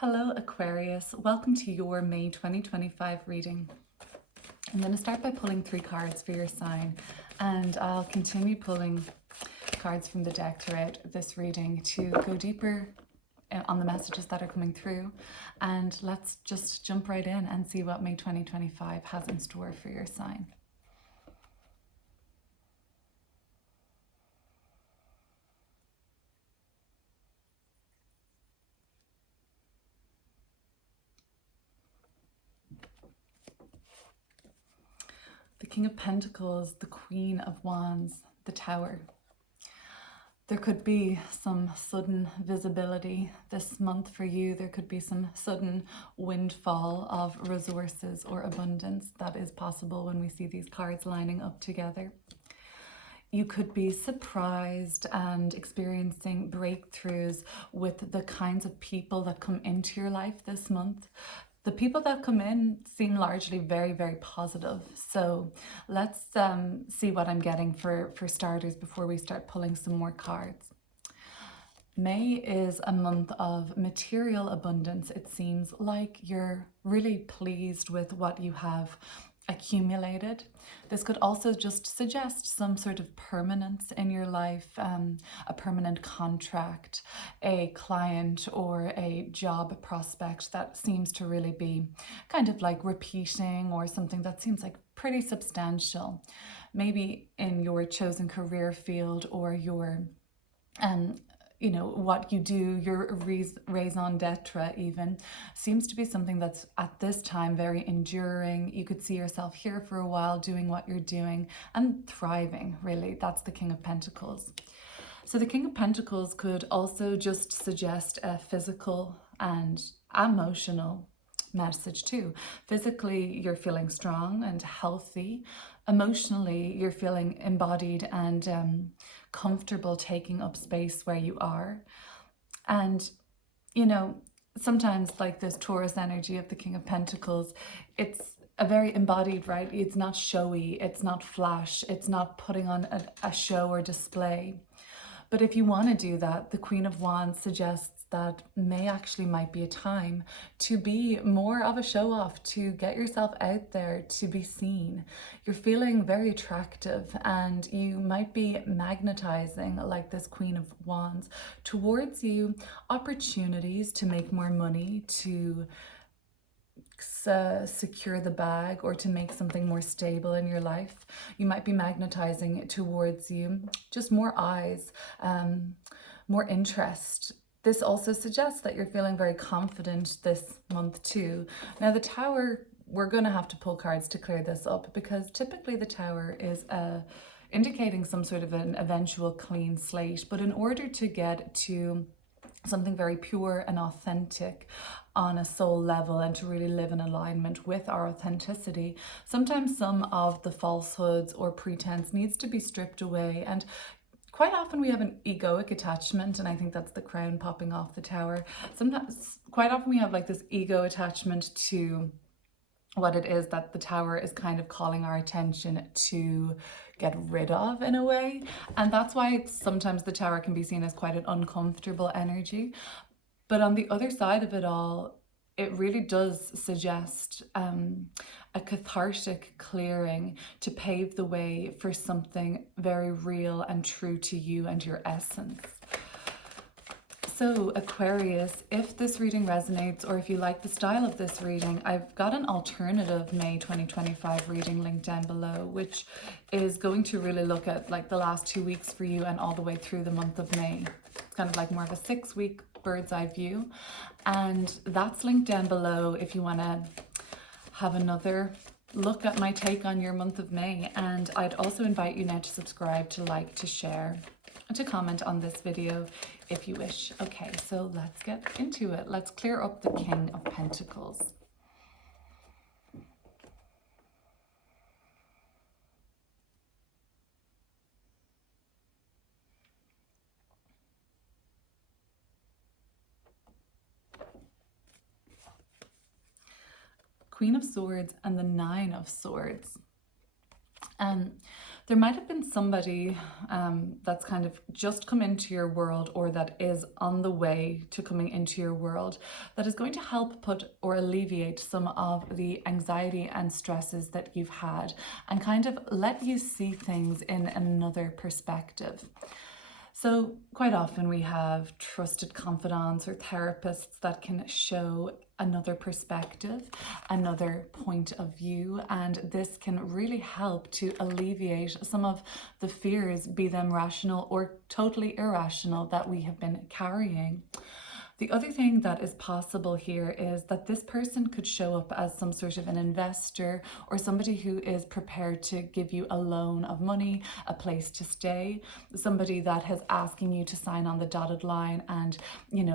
Hello Aquarius, welcome to your May 2025 reading. I'm going to start by pulling 3 cards for your sign, and I'll continue pulling cards from the deck throughout this reading to go deeper on the messages that are coming through. And let's just jump right in and see what May 2025 has in store for your sign. The King of Pentacles, the Queen of Wands, the Tower. There could be some sudden visibility this month for you. There could be some sudden windfall of resources or abundance that is possible when we see these cards lining up together. You could be surprised and experiencing breakthroughs with the kinds of people that come into your life this month. The people that come in seem largely very, very positive. So let's see what I'm getting for starters before we start pulling some more cards. May is a month of material abundance. It seems like you're really pleased with what you have accumulated. This could also just suggest some sort of permanence in your life, a permanent contract, a client or a job prospect that seems to really be kind of like repeating, or something that seems like pretty substantial. Maybe in your chosen career field, or your what you do, your raison d'etre even, seems to be something that's at this time very enduring. You could see yourself here for a while doing what you're doing and thriving, really. That's the King of Pentacles. So the King of Pentacles could also just suggest a physical and emotional message too. Physically, you're feeling strong and healthy. Emotionally, you're feeling embodied and comfortable taking up space where you are. And, sometimes like this Taurus energy of the King of Pentacles, it's a very embodied, right? It's not showy, it's not flash, it's not putting on a show or display. But if you want to do that, the Queen of Wands suggests that May actually might be a time to be more of a show-off, to get yourself out there, to be seen. You're feeling very attractive, and you might be magnetizing, like this Queen of Wands, towards you opportunities to make more money, to secure the bag, or to make something more stable in your life. You might be magnetizing towards you just more eyes, more interest. This also suggests that you're feeling very confident this month too. Now the Tower, we're going to have to pull cards to clear this up, because typically the Tower is indicating some sort of an eventual clean slate. But in order to get to something very pure and authentic on a soul level, and to really live in alignment with our authenticity, sometimes some of the falsehoods or pretense needs to be stripped away. And quite often we have an egoic attachment, and I think that's the crown popping off the Tower. Quite often we have like this ego attachment to what it is that the Tower is kind of calling our attention to get rid of, in a way. And that's why sometimes the Tower can be seen as quite an uncomfortable energy. But on the other side of it all, it really does suggest a cathartic clearing to pave the way for something very real and true to you and your essence. So Aquarius, if this reading resonates, or if you like the style of this reading, I've got an alternative May 2025 reading linked down below, which is going to really look at like the last 2 weeks for you and all the way through the month of May. It's kind of like more of a 6-week bird's eye view. And that's linked down below if you want to have another look at my take on your month of May. And I'd also invite you now to subscribe, to like, to share, and to comment on this video if you wish. Okay, so let's get into it. Let's clear up the King of Pentacles. Queen of Swords and the Nine of Swords. There might have been somebody that's kind of just come into your world, or that is on the way to coming into your world, that is going to help put or alleviate some of the anxiety and stresses that you've had, and kind of let you see things in another perspective. So quite often we have trusted confidants or therapists that can show another perspective, another point of view, and this can really help to alleviate some of the fears, be them rational or totally irrational, that we have been carrying. The other thing that is possible here is that this person could show up as some sort of an investor, or somebody who is prepared to give you a loan of money, a place to stay, somebody that is asking you to sign on the dotted line, and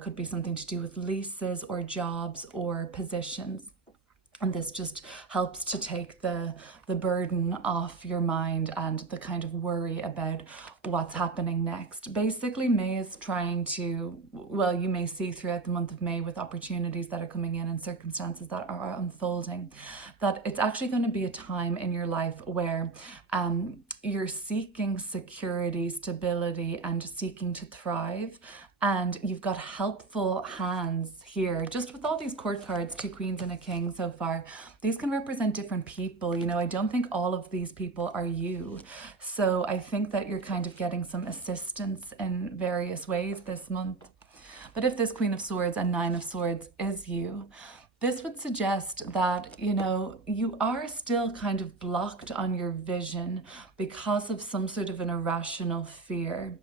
could be something to do with leases or jobs or positions. And this just helps to take the burden off your mind and the kind of worry about what's happening next. Basically, May is trying to, well, you may see throughout the month of May, with opportunities that are coming in and circumstances that are unfolding, that it's actually going to be a time in your life where you're seeking security, stability, and seeking to thrive. And you've got helpful hands here. Just with all these court cards, 2 queens and a king so far, these can represent different people. I don't think all of these people are you. So I think that you're kind of getting some assistance in various ways this month. But if this Queen of Swords and 9 of Swords is you, this would suggest that, you are still kind of blocked on your vision because of some sort of an irrational fear.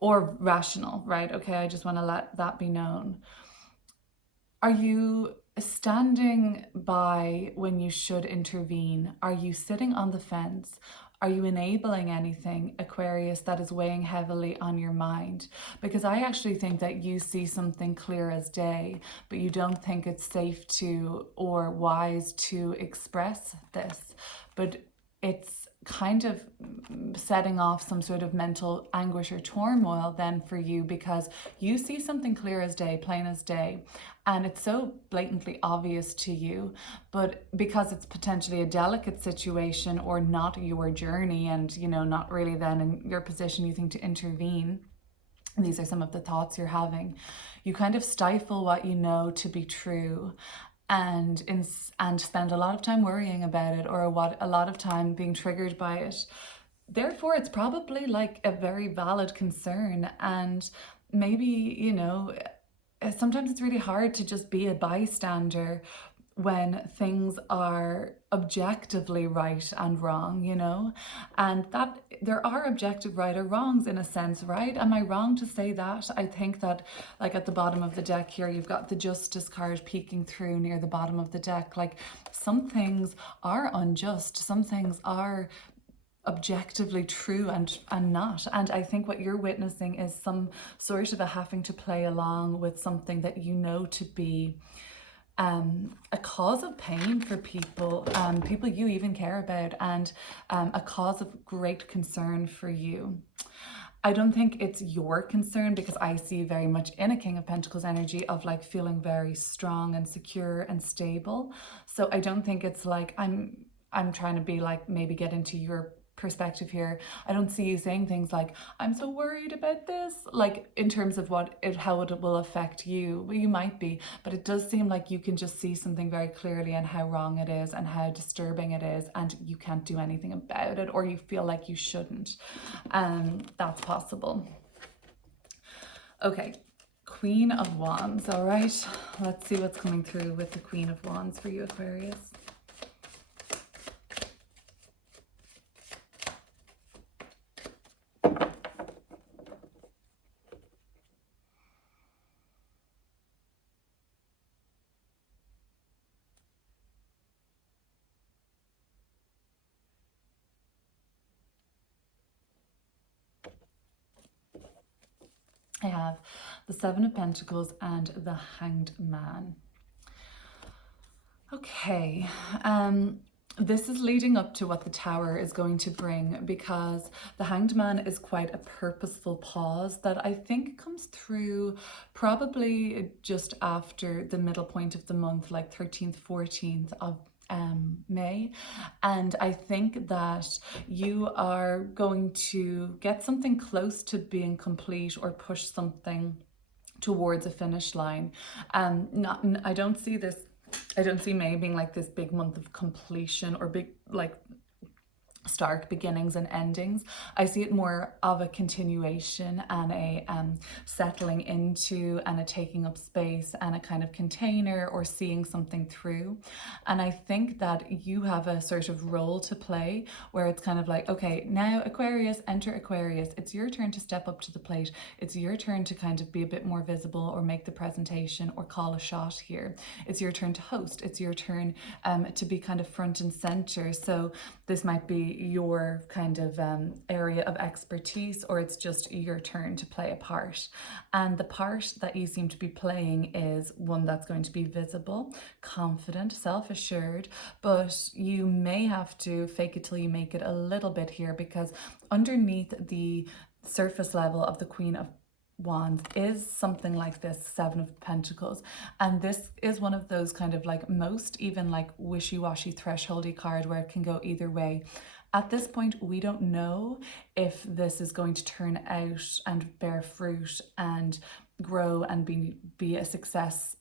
Or rational, right? Okay, I just want to let that be known. Are you standing by when you should intervene? Are you sitting on the fence? Are you enabling anything, Aquarius, that is weighing heavily on your mind? Because I actually think that you see something clear as day, but you don't think it's safe to or wise to express this. But it's kind of setting off some sort of mental anguish or turmoil then for you, because you see something clear as day, plain as day, and it's so blatantly obvious to you, but because it's potentially a delicate situation or not your journey, and not really then in your position, you think to intervene. These are some of the thoughts you're having. You kind of stifle what you know to be true, and spend a lot of time worrying about it, or a lot of time being triggered by it. Therefore, it's probably like a very valid concern, and maybe, sometimes it's really hard to just be a bystander when things are objectively right and wrong, and that there are objective right or wrongs in a sense, right? Am I wrong to say that? I think that, like, at the bottom of the deck here, you've got the Justice card peeking through near the bottom of the deck. Like, some things are unjust, some things are objectively true and not. And I think what you're witnessing is some sort of a having to play along with something that to be a cause of pain for people, people you even care about, and a cause of great concern for you. I don't think it's your concern, because I see very much in a King of Pentacles energy of like feeling very strong and secure and stable. So I don't think it's like I'm trying to be like, maybe get into your perspective here. I don't see you saying things like, I'm so worried about this, like in terms of how it will affect you. Well, you might be, but it does seem like you can just see something very clearly, and how wrong it is and how disturbing it is, and you can't do anything about it, or you feel like you shouldn't. That's possible. Okay, Queen of Wands. All right, let's see what's coming through with the Queen of Wands for you, Aquarius. I have the 7 of Pentacles and the Hanged Man. Okay, this is leading up to what the Tower is going to bring, because the Hanged Man is quite a purposeful pause that I think comes through probably just after the middle point of the month, like 13th, 14th of May. And I think that you are going to get something close to being complete or push something towards a finish line. Not, I don't see this, I don't see May being like this big month of completion or big like stark beginnings and endings. I see it more of a continuation and a settling into and a taking up space and a kind of container or seeing something through. And I think that you have a sort of role to play where it's kind of like, okay, now Aquarius, enter Aquarius. It's your turn to step up to the plate. It's your turn to kind of be a bit more visible or make the presentation or call a shot here. It's your turn to host. It's your turn to be kind of front and center. So this might be your kind of area of expertise, or it's just your turn to play a part. And the part that you seem to be playing is one that's going to be visible, confident, self-assured, but you may have to fake it till you make it a little bit here, because underneath the surface level of the Queen of Wands is something like this Seven of Pentacles, and this is one of those kind of like most even like wishy-washy thresholdy card where it can go either way. At this point, we don't know if this is going to turn out and bear fruit and grow and be a success,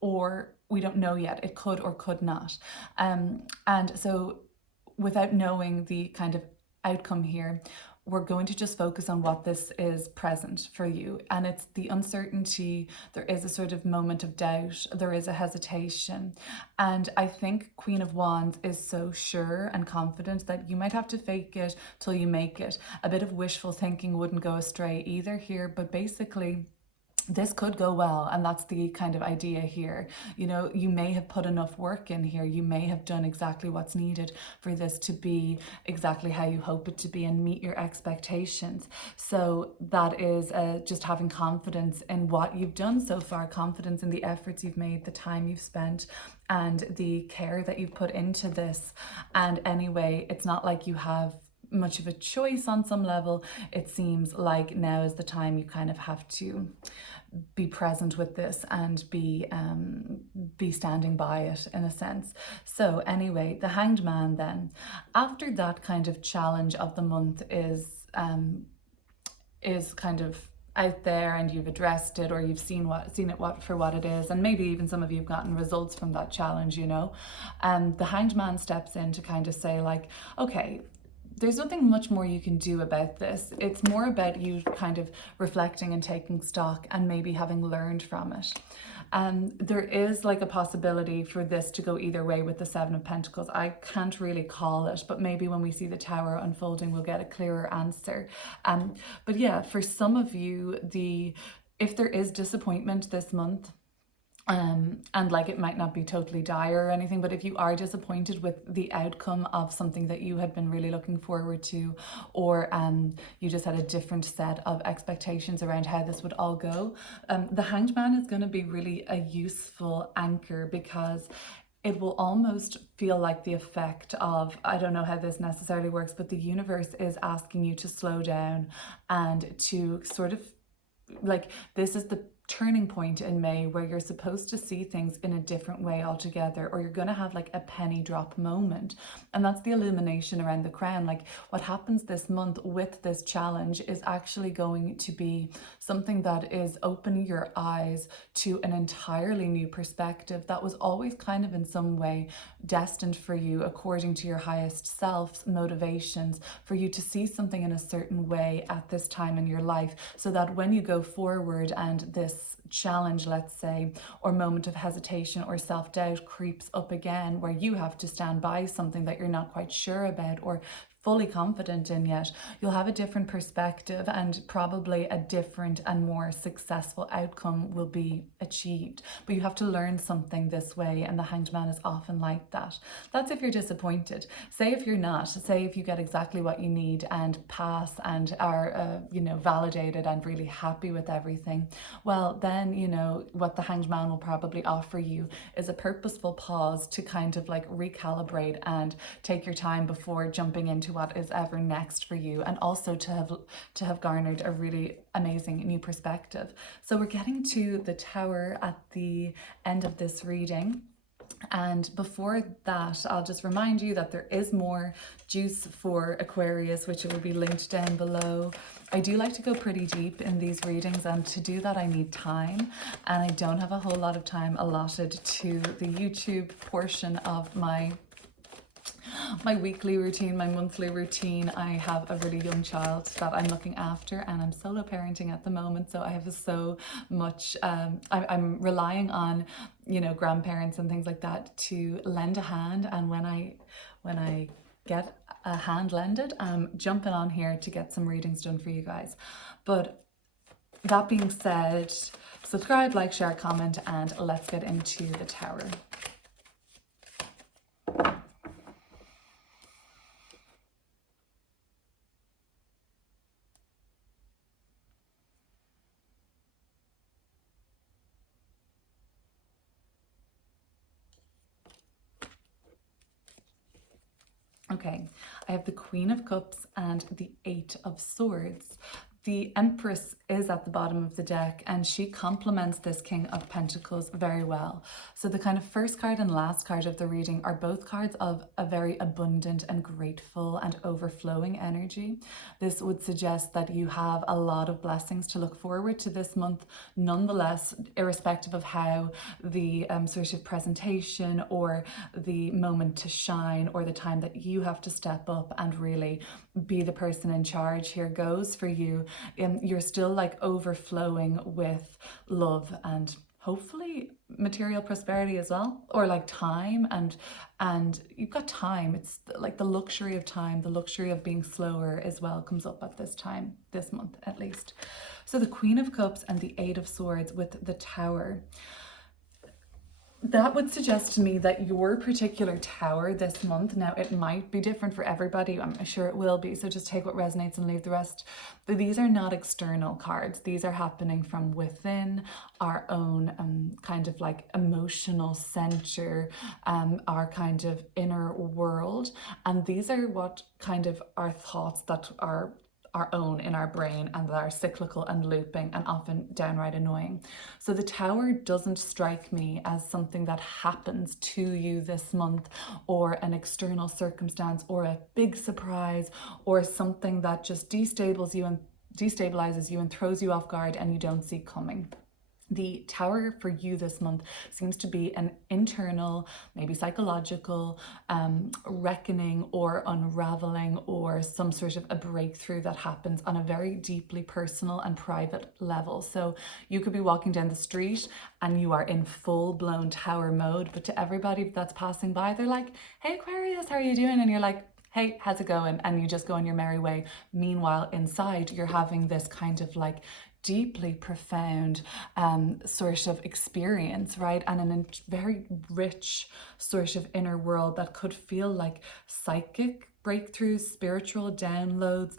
or we don't know yet. It could or could not. And so without knowing the kind of outcome here, we're going to just focus on what this is present for you. And it's the uncertainty. There is a sort of moment of doubt. There is a hesitation. And I think Queen of Wands is so sure and confident that you might have to fake it till you make it. A bit of wishful thinking wouldn't go astray either here, but basically, this could go well, and that's the kind of idea here. You know, you may have put enough work in here, you may have done exactly what's needed for this to be exactly how you hope it to be and meet your expectations. So that is just having confidence in what you've done so far, confidence in the efforts you've made, the time you've spent, and the care that you've put into this. And anyway, it's not like you have much of a choice on some level. It seems like now is the time you kind of have to be present with this and be standing by it in a sense. So anyway, the Hanged Man then, after that kind of challenge of the month is kind of out there and you've addressed it, or you've seen it for what it is, and maybe even some of you have gotten results from that challenge, you know, the Hanged Man steps in to kind of say like, okay, there's nothing much more you can do about this. It's more about you kind of reflecting and taking stock and maybe having learned from it. There is like a possibility for this to go either way with the Seven of Pentacles. I can't really call it, but maybe when we see the Tower unfolding, we'll get a clearer answer. But yeah, for some of you, if there is disappointment this month, and like it might not be totally dire or anything, but if you are disappointed with the outcome of something that you had been really looking forward to, or you just had a different set of expectations around how this would all go, the Hanged Man is going to be really a useful anchor, because it will almost feel like the effect of, I don't know how this necessarily works, but the universe is asking you to slow down and to sort of like, this is the turning point in May where you're supposed to see things in a different way altogether, or you're going to have like a penny drop moment. And that's the illumination around the crown. Like, what happens this month with this challenge is actually going to be something that is opening your eyes to an entirely new perspective that was always kind of in some way destined for you according to your highest self's motivations, for you to see something in a certain way at this time in your life, so that when you go forward and this challenge, let's say, or moment of hesitation or self-doubt creeps up again, where you have to stand by something that you're not quite sure about or fully confident in yet, you'll have a different perspective, and probably a different and more successful outcome will be achieved. But you have to learn something this way, and the Hanged Man is often like that. That's if you're disappointed. Say if you're not, say if you get exactly what you need and pass and are validated and really happy with everything, well then, you know, what the Hanged Man will probably offer you is a purposeful pause to kind of like recalibrate and take your time before jumping into what is ever next for you, and also to have garnered a really amazing new perspective. So we're getting to the Tower at the end of this reading. And before that, I'll just remind you that there is more juice for Aquarius, which will be linked down below. I do like to go pretty deep in these readings, and to do that I need time, and I don't have a whole lot of time allotted to the YouTube portion of my weekly routine, my monthly routine. I have a really young child that I'm looking after, and I'm solo parenting at the moment, so I have so much, I'm relying on, you know, grandparents and things like that to lend a hand. And when I get a hand lended, I'm jumping on here to get some readings done for you guys. But that being said, subscribe, like, share, comment, and let's get into the Tower. Okay, I have the Queen of Cups and the Eight of Swords. The Empress is at the bottom of the deck, and she complements this King of Pentacles very well. So the kind of first card and last card of the reading are both cards of a very abundant and grateful and overflowing energy. This would suggest that you have a lot of blessings to look forward to this month, nonetheless, irrespective of how the sort of presentation or the moment to shine or the time that you have to step up and really be the person in charge here goes for you. You're still like overflowing with love and hopefully material prosperity as well, or like time, and you've got time. It's like the luxury of time, the luxury of being slower as well comes up at this time, this month at least. So the Queen of Cups and the Eight of Swords with the Tower. That would suggest to me that your particular tower this month, now it might be different for everybody, I'm sure it will be, so just take what resonates and leave the rest. But these are not external cards. These are happening from within our own kind of like emotional center, our kind of inner world. And these are what kind of our thoughts that are our own in our brain and that are cyclical and looping and often downright annoying. So the Tower doesn't strike me as something that happens to you this month, or an external circumstance, or a big surprise, or something that just destabilizes you and throws you off guard and you don't see coming. The Tower for you this month seems to be an internal, maybe psychological reckoning or unraveling, or some sort of a breakthrough that happens on a very deeply personal and private level. So you could be walking down the street and you are in full-blown Tower mode, but to everybody that's passing by, they're like, "Hey Aquarius, how are you doing?" And you're like, "Hey, how's it going?" And you just go on your merry way. Meanwhile, inside, you're having this kind of like deeply profound sort of experience, right? And a very rich sort of inner world that could feel like psychic breakthroughs, spiritual downloads,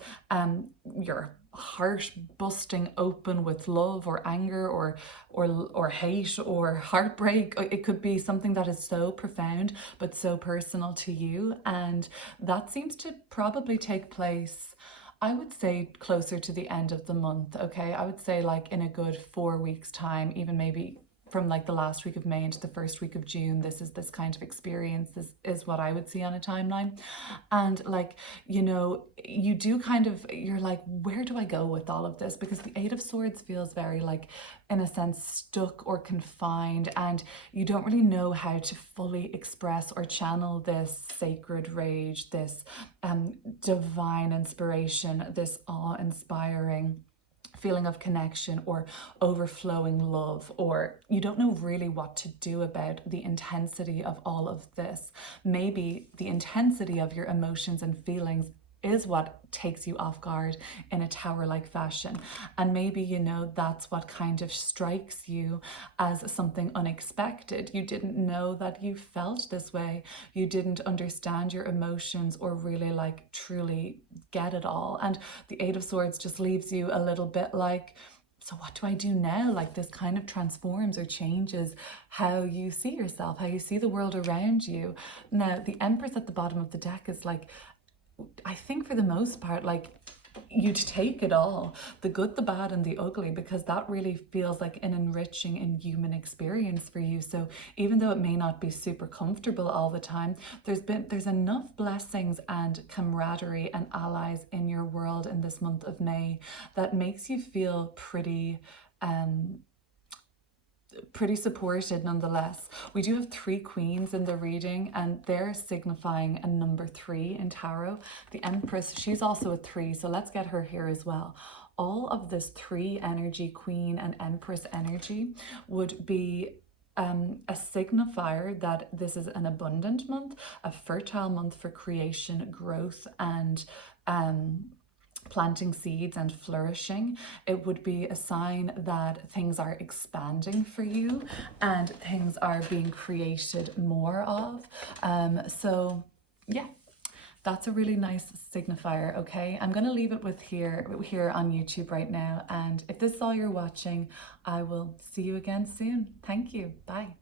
your heart busting open with love or anger or hate or heartbreak. It could be something that is so profound but so personal to you, and that seems to probably take place, I would say, closer to the end of the month, okay? I would say like in a good 4 weeks time, even maybe from like the last week of May into the first week of June. This is this kind of experience. This is what I would see on a timeline. And like, you know, you do kind of, you're like, where do I go with all of this? Because the Eight of Swords feels very like, in a sense, stuck or confined, and you don't really know how to fully express or channel this sacred rage, this divine inspiration, this awe-inspiring feeling of connection or overflowing love, or you don't know really what to do about the intensity of all of this. Maybe the intensity of your emotions and feelings is what takes you off guard in a tower-like fashion. And maybe, you know, that's what kind of strikes you as something unexpected. You didn't know that you felt this way. You didn't understand your emotions or really like truly get it all. And the Eight of Swords just leaves you a little bit like, so what do I do now? Like, this kind of transforms or changes how you see yourself, how you see the world around you. Now, the Empress at the bottom of the deck is like, I think for the most part, like, you to take it all, the good, the bad, and the ugly, because that really feels like an enriching and human experience for you. So even though it may not be super comfortable all the time, there's enough blessings and camaraderie and allies in your world in this month of May that makes you feel pretty supported nonetheless. We do have 3 queens in the reading, and they're signifying a number 3 in tarot. The Empress, she's also a 3, so let's get her here as well. All of this 3 energy, Queen and Empress energy, would be a signifier that this is an abundant month, a fertile month for creation, growth, and planting seeds and flourishing. It would be a sign that things are expanding for you and things are being created more of. So yeah, that's a really nice signifier. Okay, I'm gonna leave it with here on YouTube right now, and if this is all you're watching, I will see you again soon. Thank you. Bye.